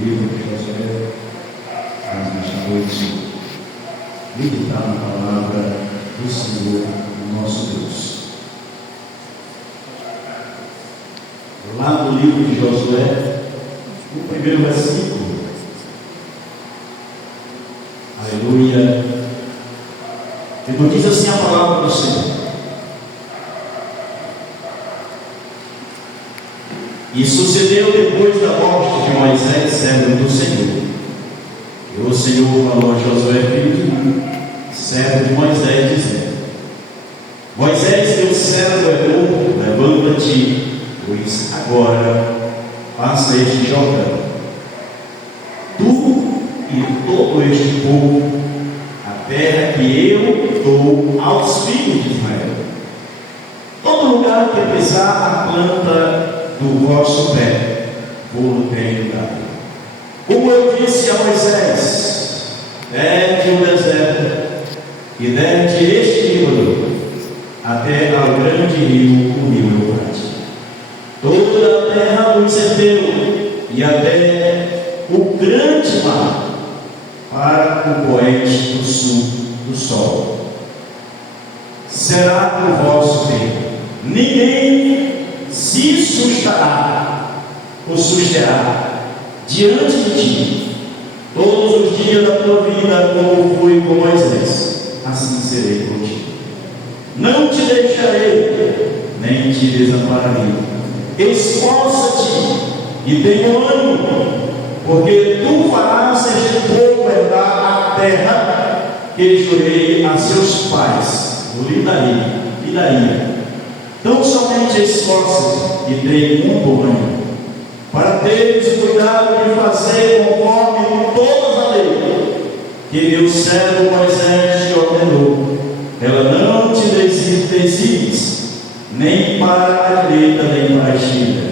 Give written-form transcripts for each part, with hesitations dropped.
livro de Josué, mas nesta noite meditar na palavra do Senhor, nosso Deus. Lá no livro de Josué, no primeiro versículo, aleluia, ele diz assim a palavra do Senhor: e sucedeu depois da morte de Moisés, servo do Senhor, e o Senhor falou a Josué, filho de Nun, servo de Moisés, dizendo: Moisés, teu servo é louco, levanta-te, pois agora passa este Jordão, tu e todo este povo, a terra que eu dou aos filhos de Israel. Todo lugar que pisar a planta do vosso pé, vou tenho dado. Como eu disse a Moisés, desde o deserto e desde este Líbano até ao grande rio, o rio Eufrates. Toda a terra vos cedeu, e até o grande mar, para o poente do sul do sol. Será o vosso tempo. Ninguém se susterá diante de ti todos os dias da tua vida, como fui com Moisés, assim serei contigo. Não te deixarei, nem te desampararei. Esforça-te e tenha ânimo, porque tu farás este povo herdar a terra que jurei a seus pais, o lhe daria. Então somente esforça-te e tenha um bom ânimo, para teres cuidado de fazer conforme toda a lei que meu servo Moisés te ordenou. Ela não te desvies, nem para a direita, nem para a esquerda,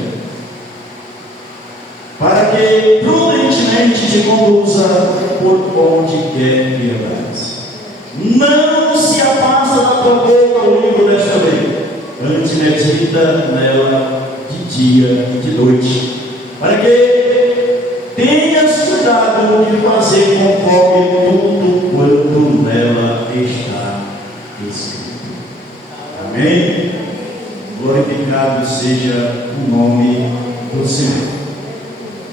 para que prudentemente te conduza por onde quer que andares. Não se afasta da tua boca o livro desta lei, antes medita nela de dia e de noite, para que tenhas cuidado de fazer conforme tudo quanto nela está escrito. Amém? Glorificado seja o nome do Senhor.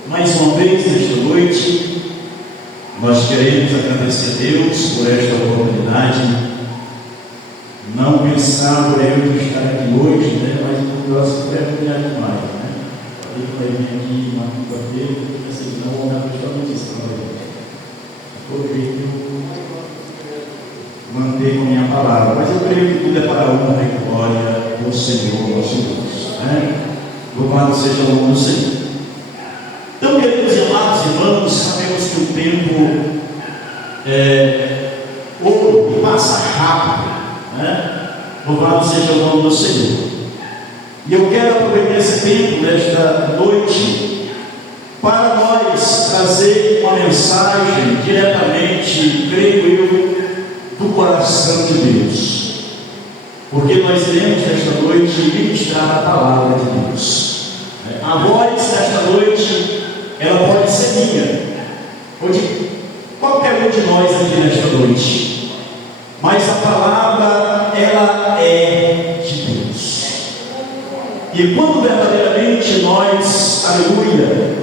Mais uma vez, nesta noite, nós queremos agradecer a Deus por esta oportunidade. Não pensava eu estar aqui hoje, né? Mas eu acho que vai ganhar demais, né? Eu falei aqui na quinta-feira, eu pensei, não vou dar justamente isso para hoje. Eu manter com a minha palavra, mas eu creio que tudo é para a honra e glória do Senhor, nosso Deus, né? Louvado seja o nome do Senhor. Então, queridos e amados irmãos, sabemos que o tempo passa rápido, né? Louvado seja o nome do Senhor. E eu quero aproveitar esse tempo nesta noite para nós trazer uma mensagem diretamente, creio eu, do coração de Deus, porque nós iremos nesta noite ministrar a palavra de Deus. A voz nesta noite, ela pode ser minha, ou de qualquer um de nós aqui nesta noite, mas a palavra, ela é de Deus. E quando verdadeiramente nós, aleluia,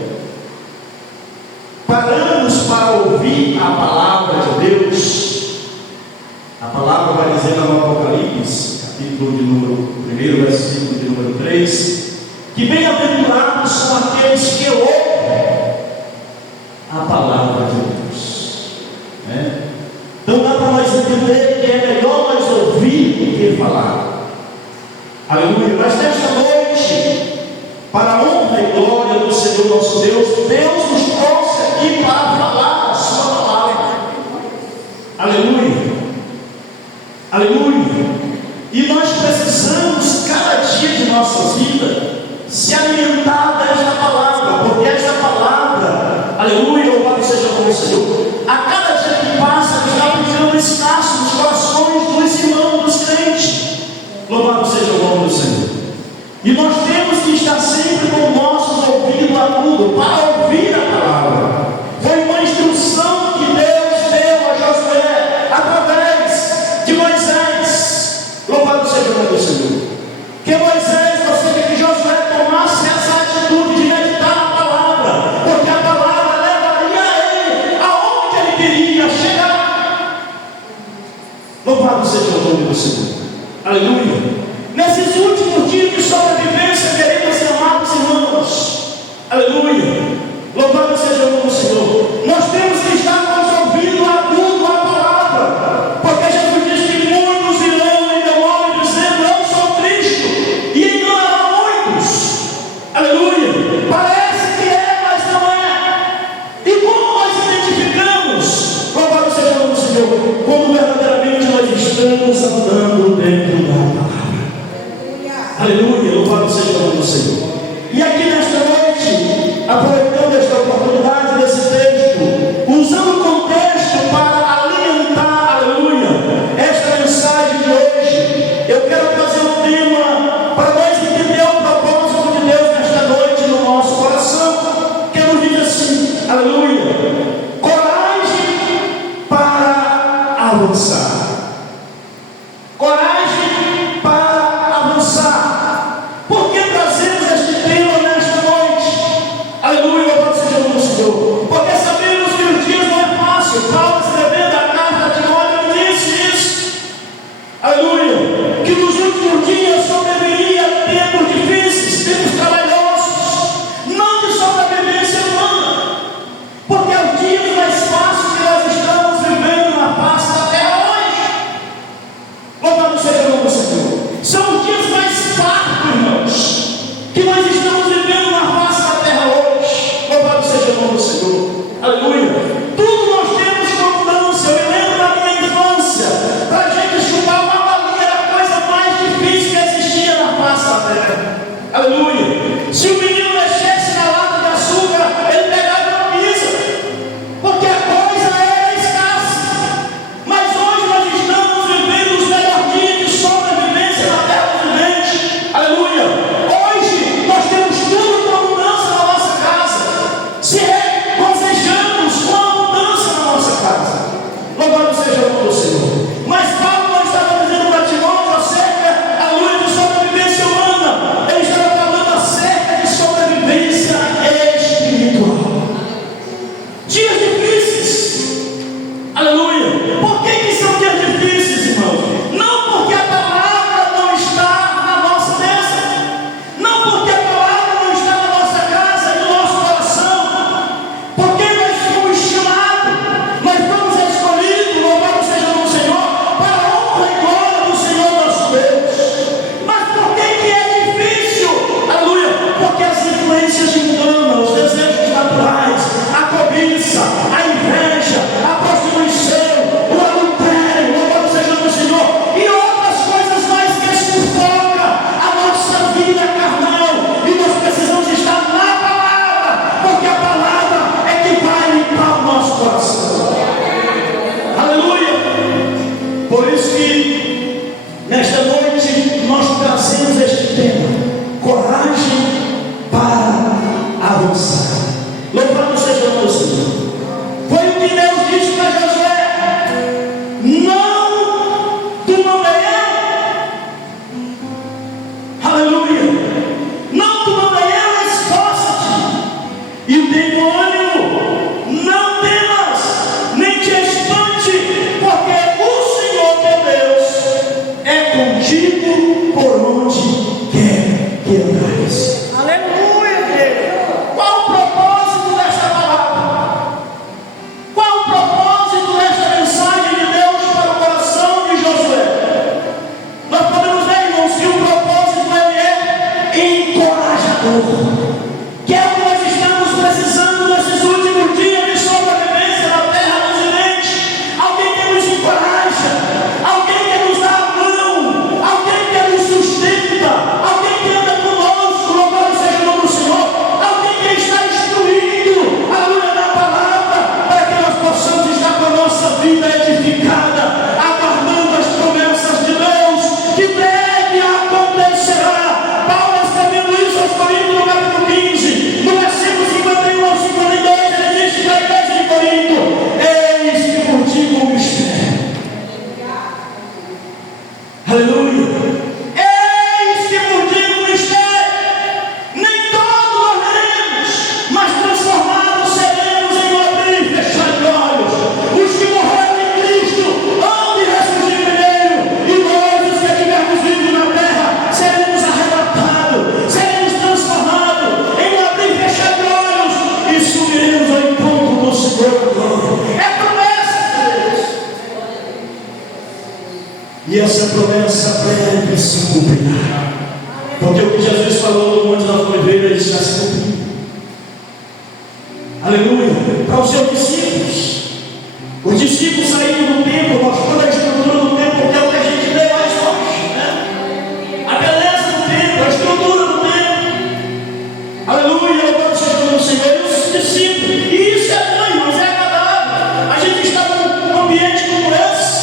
paramos para ouvir a palavra de Deus, a palavra vai dizer lá no Apocalipse, capítulo de número 1, versículo de número 3, que bem-aventurados são aqueles que ouvem a palavra de Deus, né? Então dá para nós entender que é melhor nós ouvir do que falar. Aleluia. Mas nesta noite, para a honra e glória do Senhor nosso Deus, Deus nos trouxe aqui para falar a sua palavra. Aleluia. Aleluia. E nós precisamos cada dia de nossa vida se alimentar desta palavra, porque esta palavra, aleluia, louvado seja o Senhor, a cada dia que passa está ficando escasso nos corações dos irmãos, dos crentes. Louvado seja o nome do Senhor. E nós temos que estar sempre com nossos ouvidos agudos para ouvir a palavra. Louvado seja o nome do Senhor. Nós temos que estar com os ouvidos agudos à palavra, porque Jesus diz que muitos irão em meu nome dizendo: eu sou Cristo, e enganarão muitos. Aleluia. Parece que é, mas não é. E como nós identificamos? Louvado seja o nome do Senhor. Quando verdadeiramente nós estamos andando dentro da palavra. Aleluia. Louvado seja o nome do Senhor. E aqui nesta noite, aproveitando esta oportunidade desse texto, usando o contexto para alimentar, aleluia, esta mensagem de hoje, eu quero trazer um tema para nós entender o propósito de Deus nesta noite no nosso coração, que nos diz assim, aleluia: coragem para avançar. Coragem para avançar. Por que trazemos este tema nesta noite? Aleluia, louvado seja o nome do Senhor. Porque sabemos que os dias não é fácil. Paulo, escrevendo a carta a Timóteo, disse isso. Aleluia. Que nos últimos dias sobreviria tempos difíceis, tempos trabalhosos, não de sobrevivência humana. Porque é os dias mais fáceis que nós estamos vivendo na face da terra hoje. Louvado seja o nome do Senhor. São os dias mais fartos, irmãos, que nós estamos vivendo na face da terra hoje. Louvado seja o nome do Senhor. Aleluia. Tudo nós temos com abundância. Eu me lembro da minha infância, para a gente chupar uma balinha era a coisa mais difícil que existia na face da terra. Aleluia. Se o menino mexesse na lata de açúcar, ele pegava uma pizza, porque a coisa era escassa. Mas hoje nós estamos vivendo os melhores dias de sobrevivência na terra vivente. Aleluia. Hoje nós temos tudo com abundância na nossa casa. Se regozijamos com abundância na nossa casa. Louvado seja o nome do Senhor. Mas Paulo não estava dizendo para Timóteo acerca, aleluia, de sobrevivência humana. Ele estava falando acerca de sobrevivência espiritual. Dias difíceis. Aleluia. Por que são dias difíceis, irmãos? Não porque a palavra não está na nossa mesa, não porque a palavra não está na nossa casa e no nosso coração, porque nós fomos chamados, nós fomos escolhidos, louvado seja o nome do Senhor, para a honra e glória do Senhor nosso Deus. Mas por que é difícil? Aleluia. Porque as influências enganam, os desejos naturais, a cobiça, a inveja, a prostituição, o adultério, louvado seja o nome do Senhor, e outras coisas mais que sufoca a nossa vida carnal. E nós precisamos estar na palavra, porque a palavra é que vai limpar o nosso coração. Aleluia. Por isso que nesta noite nós trazemos este tema: coragem para avançar. Louvado seja o nome do Senhor. Foi o que Deus disse para Josué: não durma Leão. Aleluia. Não durma Leão, esforça-te e tem bom ânimo. Não temas, nem te espante, porque o Senhor teu Deus é contigo por onde quer que andares. Aleluia, Deus. Qual o propósito desta E essa promessa breve se cumprirá. Porque o que Jesus falou no Monte da Oliveira, ele está se cumprindo. Aleluia. Para os seus discípulos. Os discípulos saíram do templo, mostrando a estrutura do templo, porque é o que a gente vê mais hoje, né? A beleza do templo, a estrutura do templo. Aleluia, louvado seja o nome do Senhor. E os discípulos. E isso é bom, mas é agradável. A gente está num ambiente como esse,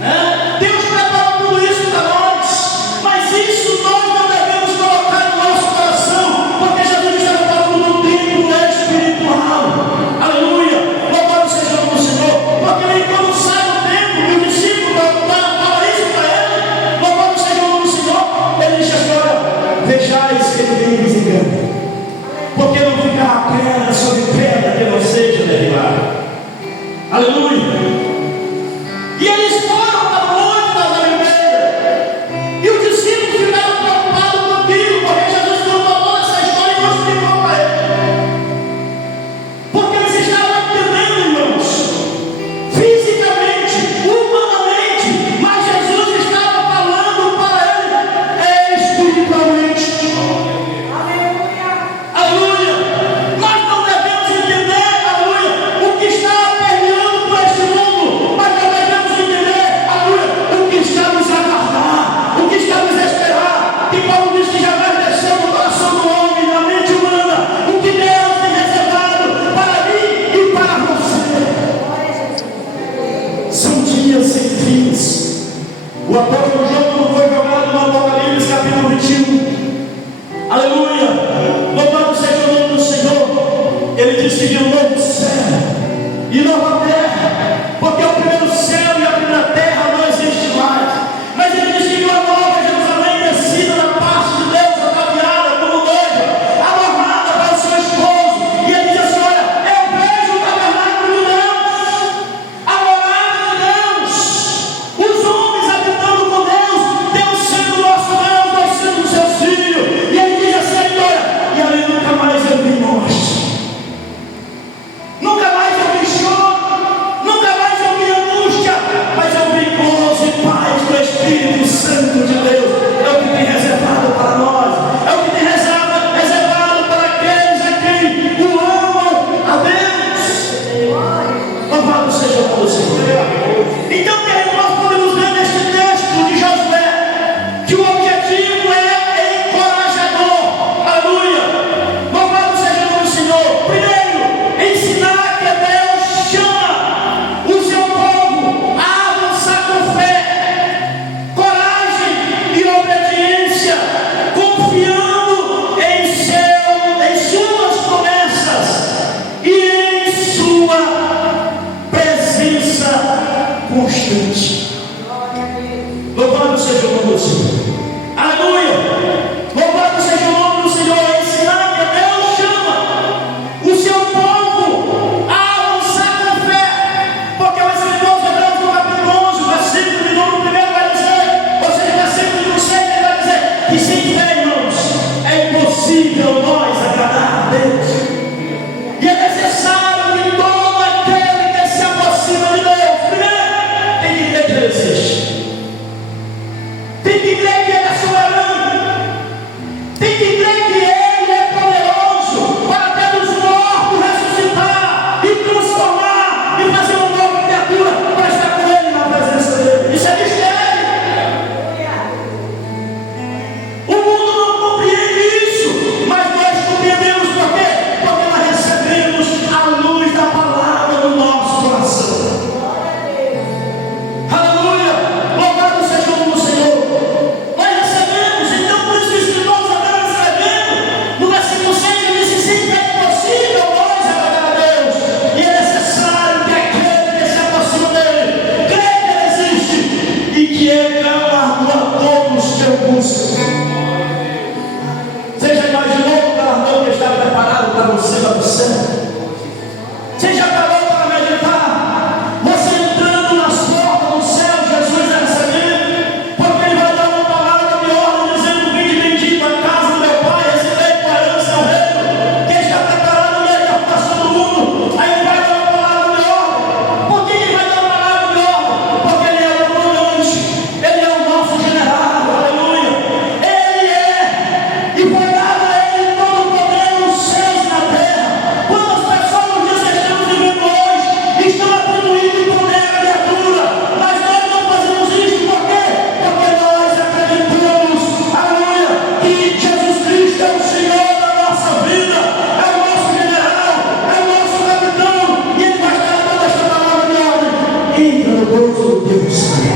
né? Deus preparou tudo isso para nós. Mas isso nós não devemos colocar no nosso coração, porque Jesus está falando do templo espiritual. Aleluia, louvado seja o nome do Senhor. Porque ele, quando sai do templo, e o discípulo fala isso para ele, louvado seja o nome do Senhor, ele diz assim: olha, vejais que ele vem nos engana, porque não ficar pedra sobre pedra que não seja derribada. Aleluia. E eles foram para o Monte das Oliveiras, e os discípulos ficaram preocupados com aquilo, porque Jesus contou toda essa história e não explicou para eles. Porque eles estavam entendendo, irmãos, fisicamente, humanamente, mas Jesus estava falando para eles espiritualmente. Aleluia. Nós não devemos entender, aleluia, o que está permeando por este mundo, mas nós devemos entender, aleluia, o que está nos aguardar, o que está nos esperar. Que Paulo diz que jamais desceu no coração do homem, na mente humana, o que Deus tem reservado para mim e para você. São dias sem fins. O apóstolo João não foi jogado no Apocalipse capítulo 21. Aleluia, louvado seja o nome do Senhor. Ele disse que viu um novo céu e nova terra, porque o primeiro céu e a primeira terra não existe mais. Mas ele disse que viu a nova Jerusalém descida da parte de Deus, ataviada como noiva, adornada para o seu esposo. E ele diz assim: olha, eu vejo o tabernáculo de Deus, a morada de Deus, os homens habitando com Deus, Deus sendo nosso Deus, nós sendo os seus filhos. E ele diz assim: olha, e ali nunca mais eu vi morte, nunca mais eu vi choro, nunca mais eu vi angústia, mas eu vi gozo e paz do Espírito Santo de Deus. É o que tem reservado para nós, é o que tem reservado para aqueles a quem o amam a Deus. Louvado seja o nome do Senhor. Então, querido, nós podemos ver neste texto de Josué que o objetivo é encorajador. Aleluia, louvado seja o nome do Senhor. Primeiro, ensinar que Deus chama o seu povo a avançar com fé, coragem e obediência, confiando em suas promessas e em sua presença constante. Louvado seja o nome do Senhor. Aleluia, louvado seja o nome do Senhor. Ensinar que Deus chama o seu povo a avançar com fé, porque o escritor de Hebreus no capítulo 11, versículo de número 1 vai dizer, ou seja, versículo de número 6, ele vai dizer que sem fé, irmãos, é impossível nós agradar a Deus. E é necessário que todo aquele que se aproxima de Deus, primeiro, tem que crer que Ele existe, tem que crer que Ele é soberano, tem que crer que Ele é poderoso para até dos mortos ressuscitar e transformar e fazer uma nova criatura para estar com Ele na presença dEle. Isso é mistério. O mundo não compreende isso, mas nós compreendemos. Por quê? Porque nós recebemos a luz da palavra no nosso coração. Aleluia, louvado seja o nome do Senhor. Nós recebemos, então por isso que o escritor está escrevendo no versículo 6, ele disse: sempre é possível nós agradar a Deus, e é necessário que aquele que se aproxima dele creia que Ele existe e que Ele galardoa a todos que o buscam. Você já imaginou o galardão que está preparado para você lá no céu? Você já parou para meditar? Você entrando nas portas do céu, Jesus vai receber, porque Ele vai dar uma palavra de ordem dizendo: vinde bendito à casa do meu Pai, recebei com herança o reino que está preparado nele da fundação do mundo. Aí Ele vai dar uma palavra de ordem. Por que Ele vai dar uma palavra de ordem? Porque Ele é o comandante, glorioso do Deus Santo.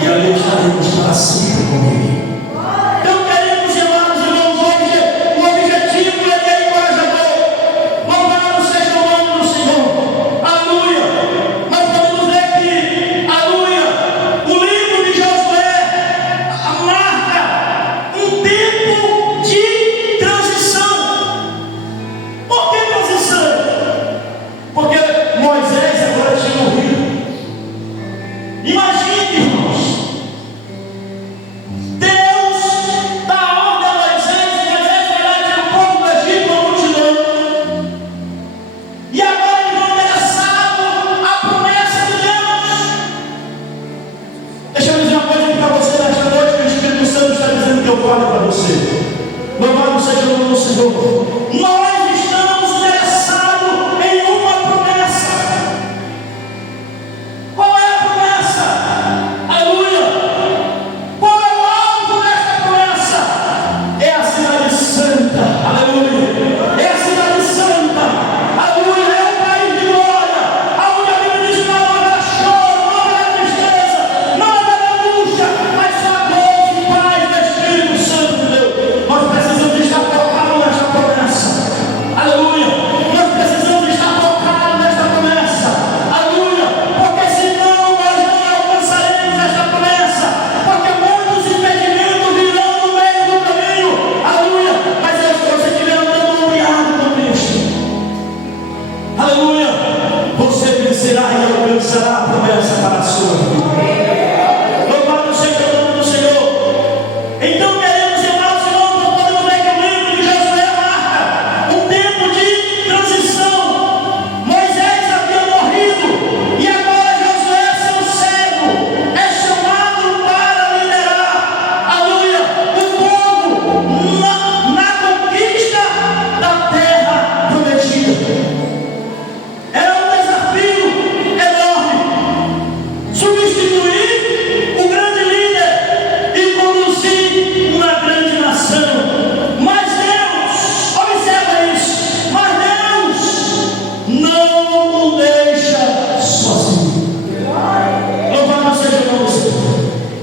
E ali estaremos para sempre com Ele. Então queremos, amados irmãos, hoje o objetivo é encorajador. Louvado seja o nome do Senhor. Aleluia. Nós podemos ver que, aleluia, o livro de Josué marca um tempo de transição. Por que transição? Porque Moisés agora tinha morrido. Imagine, irmãos, Deus dá ordem a Moisés vai lá e tira o povo do Egito, uma multidão. E agora eles vão ameaçado a promessa de Deus. Deixa eu dizer uma coisa aqui para você nesta noite, que o Espírito Santo está dizendo que eu falo para você. Louvado seja o nome do Senhor. Nós estamos interessados em uma promessa. Qual é a promessa? Aleluia! Qual é o alvo desta promessa? É a cidade santa. Aleluia! É a cidade santa. Aleluia! É o país de glória. Aonde a Bíblia diz que não haverá choro, não haverá tristeza, não haverá angústia, mas só a glória e paz do Espírito Santo de Deus. Nós precisamos estar focados nesta promessa. Aleluia! Nós precisamos estar focados nesta promessa. Aleluia! Porque senão nós não alcançaremos esta promessa. Porque muitos impedimentos virão no meio do caminho. Aleluia! Mas se você estiver andando alinhado com Cristo, aleluia, você vencerá e alcançará a promessa para a sua vida. Louvado seja o nome do Senhor. Então queremos, amados irmãos, nós podemos ver que o livro de Josué marca um tempo de transição. Moisés havia morrido e agora Josué, seu servo, é chamado para liderar, aleluia, o povo na conquista da terra prometida. Era um desafio enorme substituir o grande líder e conduzir uma grande nação. Mas Deus, observa isso, mas Deus não o deixa sozinho. Louvado seja o nome do Senhor.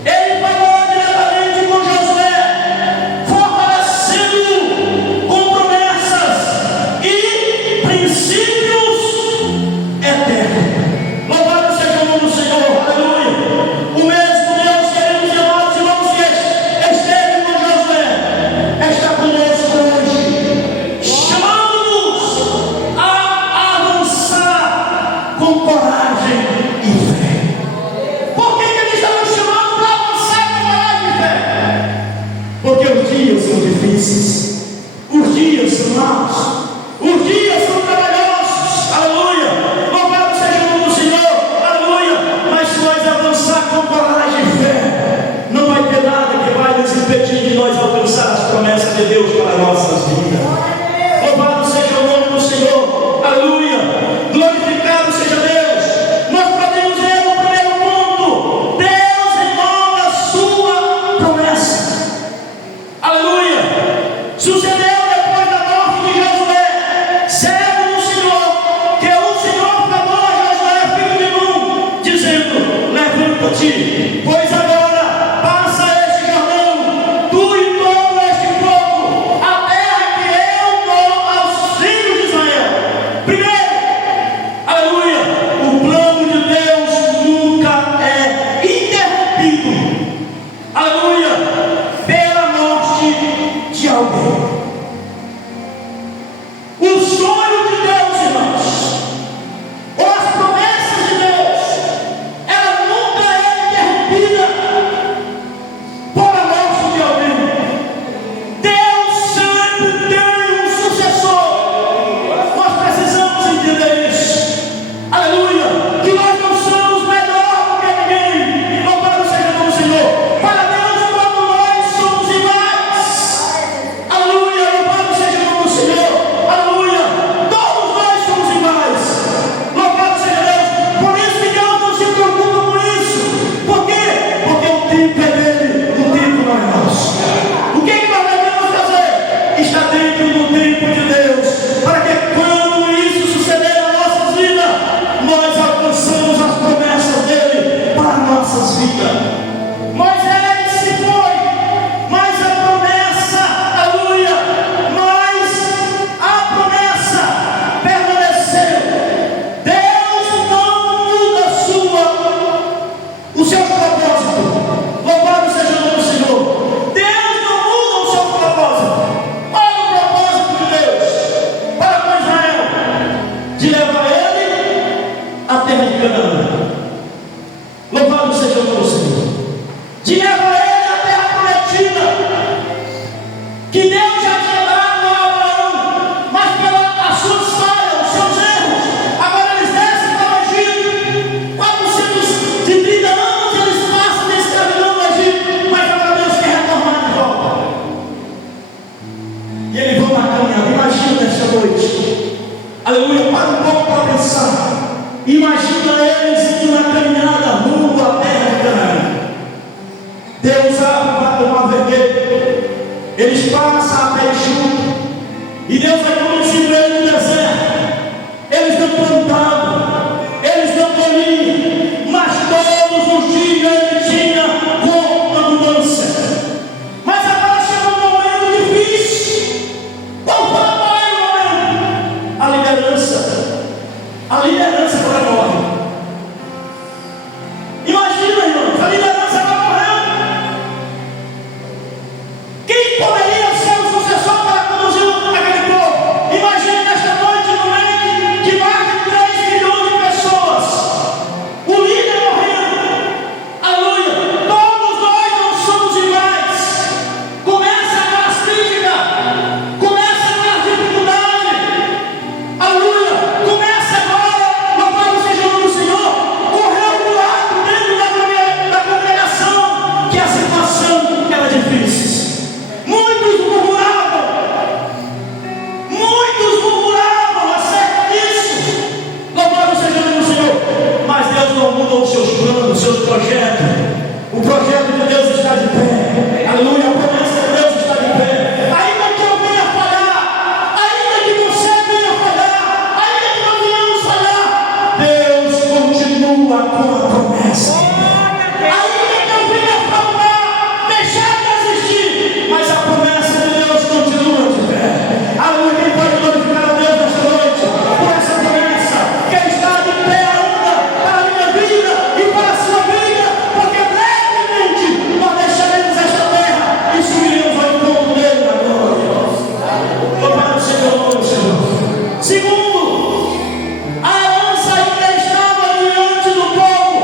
Ele falou diretamente com Josué, fortalecendo com promessas e princípios eternos. Louvado seja o nome do Senhor. Aleluia. O mesmo Deus, queremos, amados irmãos, que esteve com Josué, está conosco hoje, chamando-nos a avançar com coragem e fé. Por que Ele está nos chamando para avançar com coragem e fé? Porque os dias são difíceis, os dias são maus, os dias são trabalhosos. Aleluia. Louvado seja o nome do Senhor. Aleluia. Mas se nós avançar com coragem e fé, não vai ter nada que vai nos impedir de nós alcançar as promessas de Deus para nossas vidas. Louvado seja o nome do Senhor. Aleluia. Glorificado seja Deus. Nós podemos ver no primeiro ponto: Deus renova a sua promessa. Aleluia. terra de Canaã. Louvado seja o nome do Senhor. De leva ele à terra prometida, que Deus já tinha dado a Abraão, mas pelas suas falhas, os seus erros, agora eles descem para o Egito. 430 anos eles passam de escravidão no Egito, mas agora Deus quer retornar de volta. E eles vão na caminhada. Imagina nesta noite, aleluia, para um pouco para pensar. Imagina eles indo na caminhada rumo à terra de Canaã. Deus abre para tomar vergueiro. Eles passam a pé junto. E Deus vai conduzindo eles no deserto. Eles não plantavam, eles não colhiam, mas todos os dias ele tinha com abundância. Mas agora chegou um momento difícil. Qual foi o momento? A liderança. A liderança agora morre. Imagina, irmãos, a liderança agora morreu. Quem poderia ser o sucessor para conduzir aquele povo? Imagine nesta noite, no meio de mais de 3 milhões de pessoas, o líder morrendo. Aleluia. Todos nós não somos iguais. Começa as críticas, começa as dificuldades. Aleluia. Começa agora, louvado seja o nome do Senhor, correu um lado dentro da congregação, que a situação era difícil. Muitos murmuravam acerca disso. Louvado seja o nome do Senhor. Mas Deus não muda os seus planos, os seus projetos. O projeto de Deus está de pé. Aleluia, a promessa de Deus está de pé. Ainda que eu venha falhar, ainda que você venha falhar, ainda que nós venhamos falhar, Deus continua com a promessa. Ainda que eu venha falhar, deixar de existir, mas a promessa de Deus continua de pé. Aleluia, quem pode glorificar a Deus nesta noite por essa promessa que está de pé ainda para a minha vida e para a sua vida, porque brevemente nós deixaremos esta terra e subiremos ao encontro dele na glória. Louvado seja o nome do Senhor. Segundo, a herança ainda estava diante do povo.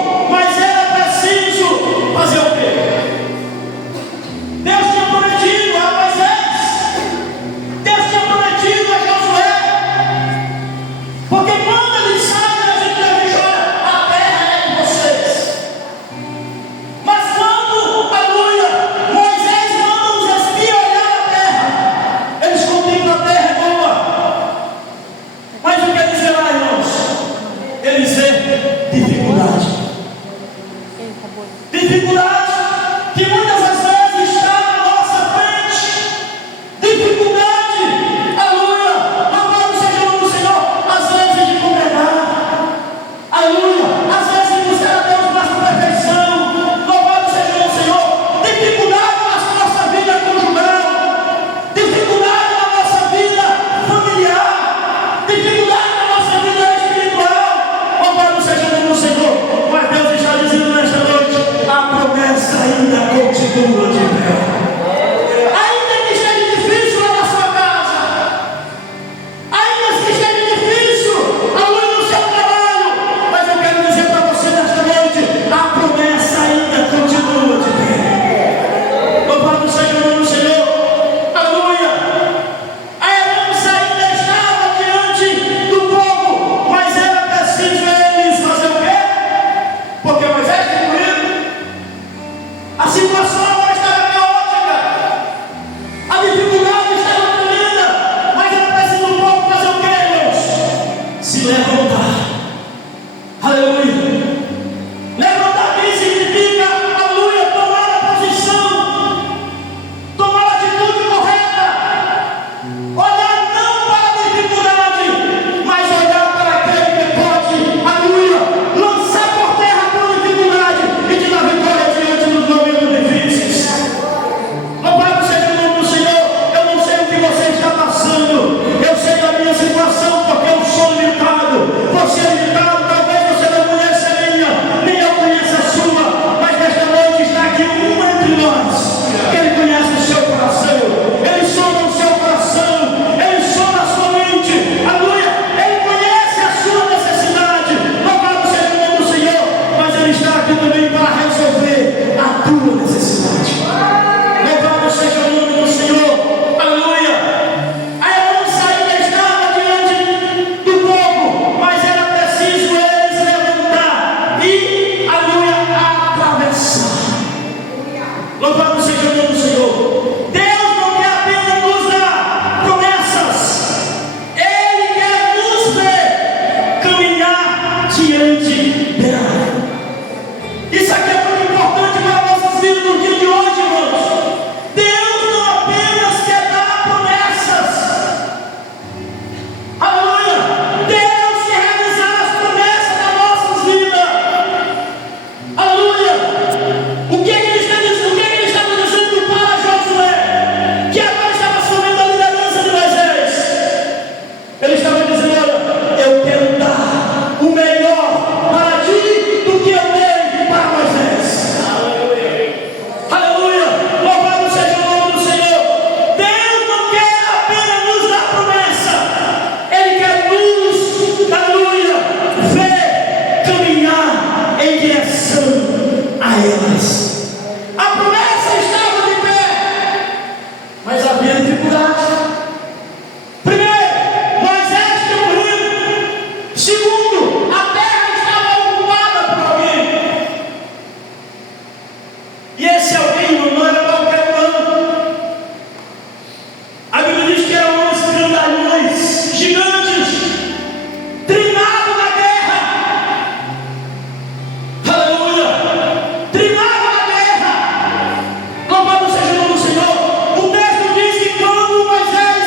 diante dela. Isso aqui é muito importante para nossas vidas no dia de hoje, irmãos. Deus não apenas quer dar promessas. Aleluia! Deus quer realizar as promessas das nossas vidas. Aleluia! O que é que ele está dizendo? O que é que ele estava dizendo para Josué, que agora estava assumindo a liderança de Moisés? Ele estava dizendo: olha, eu quero dar o melhor para ti do que eu dei para Moisés. Aleluia! Louvado seja o nome do Senhor. Deus não quer apenas nos dar promessa, Ele quer nos, aleluia, ver caminhar em direção a elas. A promessa estava de pé, mas havia dificuldade. Primeiro, Moisés tinha morrido. Segundo, a terra estava ocupada por alguém. E esse alguém não era qualquer um. A Bíblia diz que eram homens grandalhões, gigantes, treinados na guerra. Aleluia! Treinados na guerra. Louvado seja o nome do Senhor. O texto diz que quando Moisés,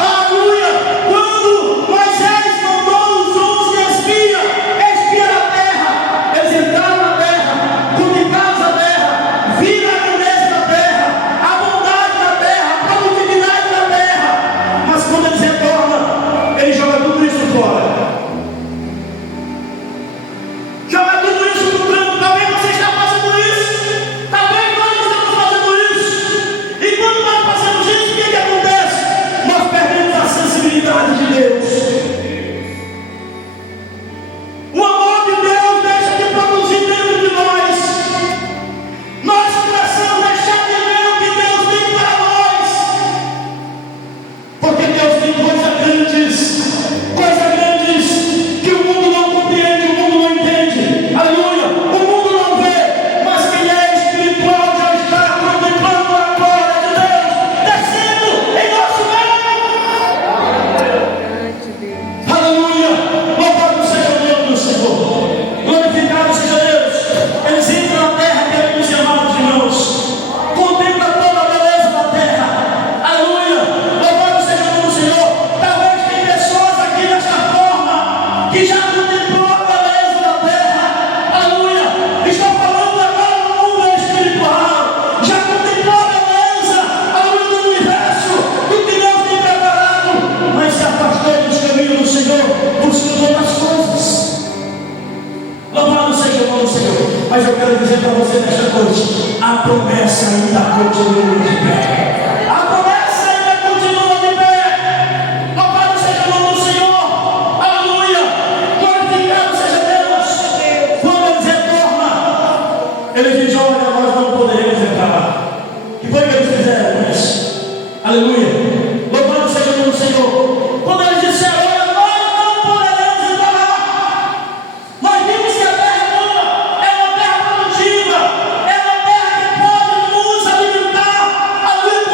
aleluia, quando Moisés mandou os 11 espias espiar a terra, eles entraram na terra, contemplaram a terra, viram a grandeza da terra, a bondade da terra, a produtividade da terra. Mas quando eles retornam, ele joga tudo isso fora. Joga tudo isso no canto. Talvez você está fazendo isso. Talvez nós estamos fazendo isso. E quando nós fazemos isso, o que acontece? Nós perdemos a sensibilidade de Deus. O amor de Deus deixa de produzir dentro de nós. Nós começamos a deixar de ver o que Deus tem para nós. Porque Deus tem coisas grandes que o mundo não compreende, o mundo não entende. Aleluia! O mundo não vê, mas quem é espiritual já está contemplando a glória de Deus descendo em nosso meio. Aleluia! Louvado seja o nome do Senhor. Glorificado seja Deus. Eles entram na terra, queridos e amados irmãos. Contempla toda a beleza da terra. Aleluia! Louvado seja o nome do Senhor. Talvez tem pessoas aqui desta forma que já contemplou a beleza da terra. Aleluia! Estou falando agora no mundo espiritual. Já contemplou a beleza, aleluia, do universo, do que Deus tem preparado, mas se afastou dos caminhos do Senhor, buscando outras coisas. Louvado seja o nome do Senhor. Mas eu quero dizer para você nesta noite: a promessa ainda continua de pé. A promessa ainda continua de pé. Louvado seja o nome do Senhor. Aleluia. Glorificado seja Deus. Quando eles retornam, eles dizem: olha, nós não poderemos entrar. Que foi que eles fizeram isso? Aleluia. Louvado seja o nome do Senhor. Quando eles disseram: olha, nós não poderemos entrar lá. Nós vimos que a terra é boa, é uma terra produtiva, é uma terra que pode nos alimentar, aleluia,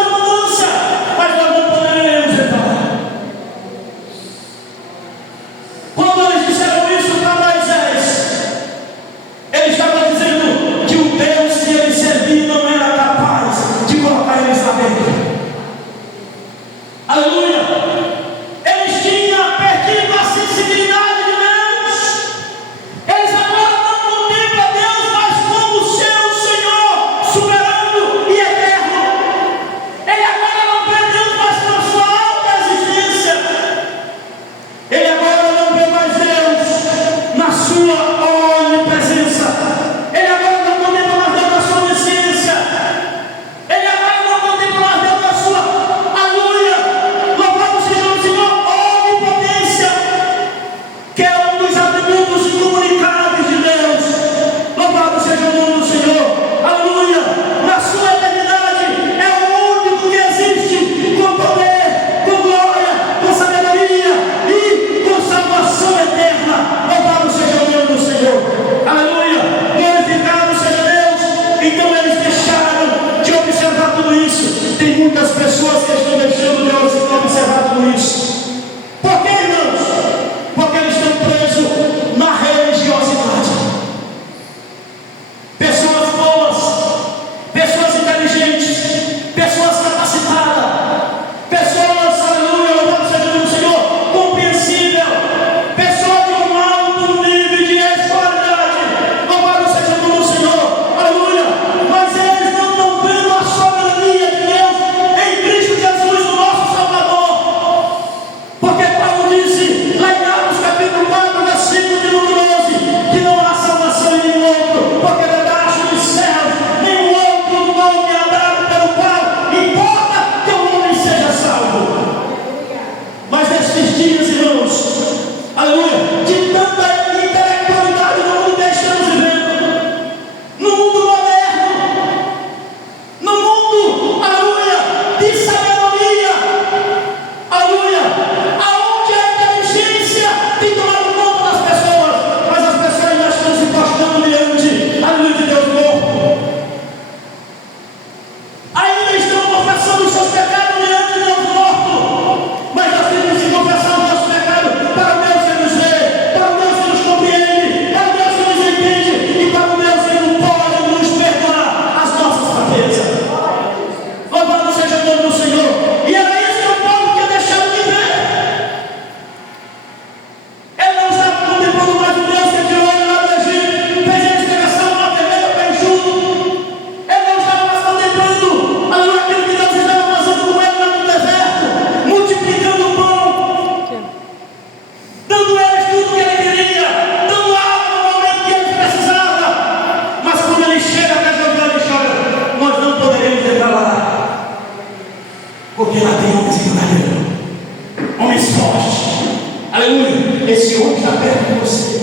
Aleluia. Esse homem está perto de você.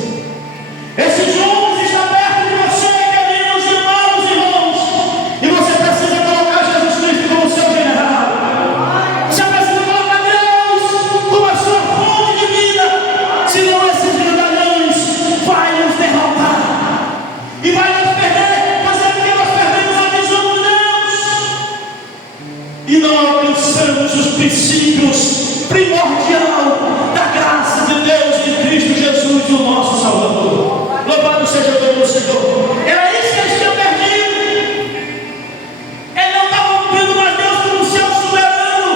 Esses homens estão perto de você, queridos irmãos. E você precisa colocar Jesus Cristo como seu general. Você precisa colocar Deus como a sua fonte de vida. Senão esses grandalhões vai nos derrotar e vai nos perder, fazendo que nós perdemos a visão de Deus e não alcançamos os princípios primordial da graça de Deus, de Cristo Jesus, o nosso Salvador. Louvado seja o nome do Senhor. Era isso que eles tinham perdido. Ele não estava vendo mais Deus como seu soberano.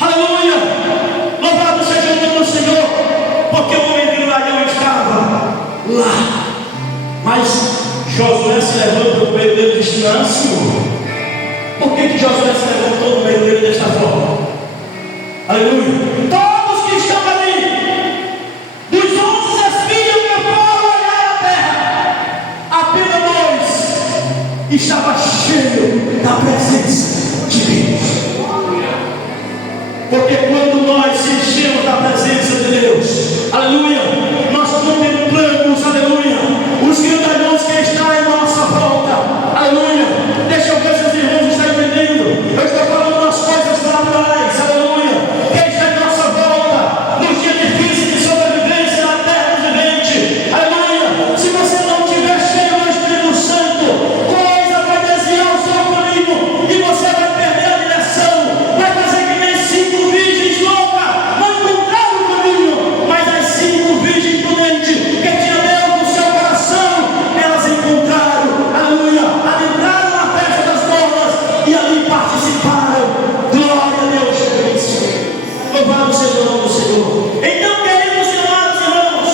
Aleluia. Louvado seja o nome do Senhor. Porque o homem grandalhão estava lá. Mas Josué se levanta no meio dele e diz: não, Senhor. Por que Josué se levantou no meio dele desta forma? Aleluia. Todos que estão ali, dos 11 espíritos que foram olhar a terra, apenas 2 estava cheio da presença de Deus. Porque quando nós se enchemos da presença de Deus, aleluia, nós contemplamos, aleluia, os grandalhões que estão em nossa volta. Aleluia. Deixa eu ver se os irmãos estão entendendo. Eu estou falando das coisas naturais, aleluia, que está em nossa volta, nos dias difíceis de sobrevivência na terra dos viventes. Aleluia. Se você não tiver cheio do Espírito Santo, coisa vai desviar o seu caminho e você vai perder a direção. Vai fazer que nem 5 virgens loucas não encontraram o caminho, mas as 5 virgens prudentes que tinha Deus no seu coração, elas encontraram, aleluia, adentraram na festa das bodas e ali participaram. Glória a Deus por isso. Louvado seja o nome do Senhor. Então, queridos e amados irmãos,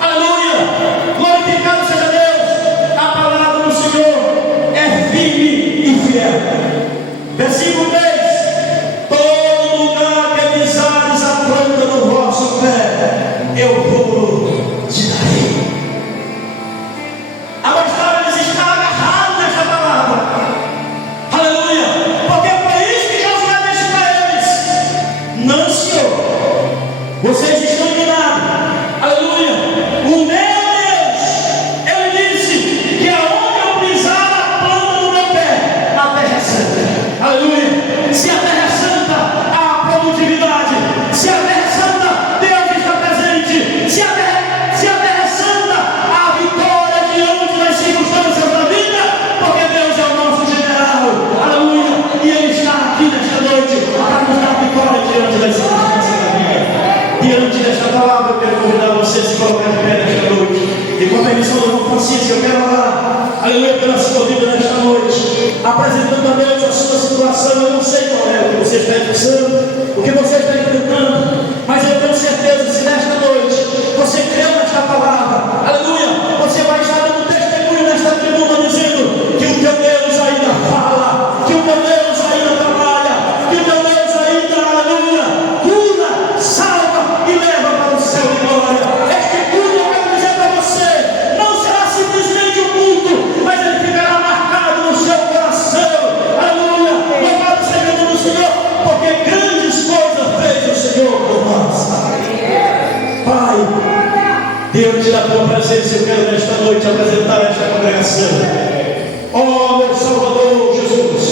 aleluia, glorificado seja Deus. A palavra do Senhor é firme e fiel. Versículo 3: todo lugar que pisares a planta do vosso pé, eu vou te darei. Agora eles estão agarrados nessa palavra. Aleluia. Porque foi isso que Josué disse para eles: não, Senhor, vocês estão enganados. Aleluia. O meu Deus, ele disse que aonde eu pisar a planta do meu pé, a terra é santa. Aleluia. Se a terra é santa, há produtividade. Se a terra é santa, Deus está presente. Se a terra é santa, há vitória diante das circunstâncias da vida, porque Deus é o nosso general. Aleluia. E Ele está aqui nesta noite para nos dar vitória diante das circunstâncias da vida. Diante desta palavra, eu quero convidar você a se colocar de pé nesta noite. E com a permissão da sua consciência, eu quero orar, aleluia, pela sua vida nesta noite, apresentando a Deus a sua situação. Eu não sei qual é o que você está pensando, o que você está enfrentando, mas eu tenho certeza, se nesta noite você creu nesta palavra, aleluia, você vai estar dando testemunho nesta tribuna, dizendo que o teu Deus ainda fala, que o teu Deus ainda trabalha, que o teu Deus ainda, aleluia, cura, salva e leva para o céu de glória. Este culto, eu quero dizer para você, não será simplesmente um culto, mas ele ficará marcado no seu coração. Aleluia. Louvado seja o nome do Senhor, porque grandes coisas fez o Senhor por nós. Pai, diante da tua presença, eu quero nesta noite apresentar esta congregação. Oh, meu Salvador Jesus.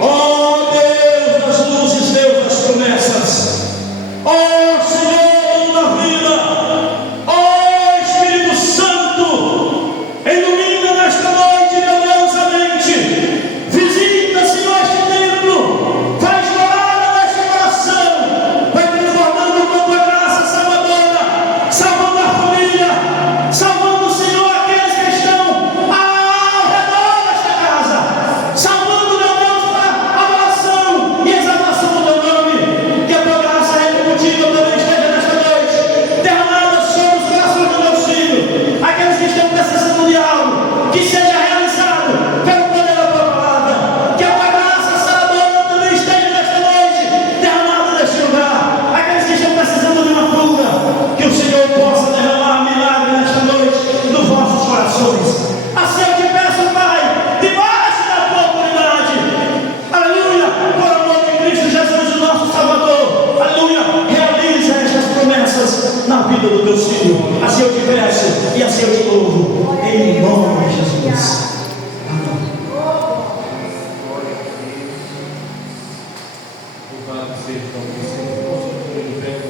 Oh, Deus das luzes, Deus das promessas. Oh, Senhor da vida. Oh, Espírito Santo, ilumina nesta noite, meu Deus, a mente. Visita, Senhor, este templo. Faz morada neste coração. Vai transformando com tua graça salvadora, salvando a família, salvando, Senhor, aqueles que estão ao redor desta casa, salvando, meu Deus, para a adoração e exaltação do teu nome. Que a tua graça reine contigo, meu assim eu te peço, e assim eu te louvo, em nome de Jesus. Amém. Louvado seja o nome do Senhor.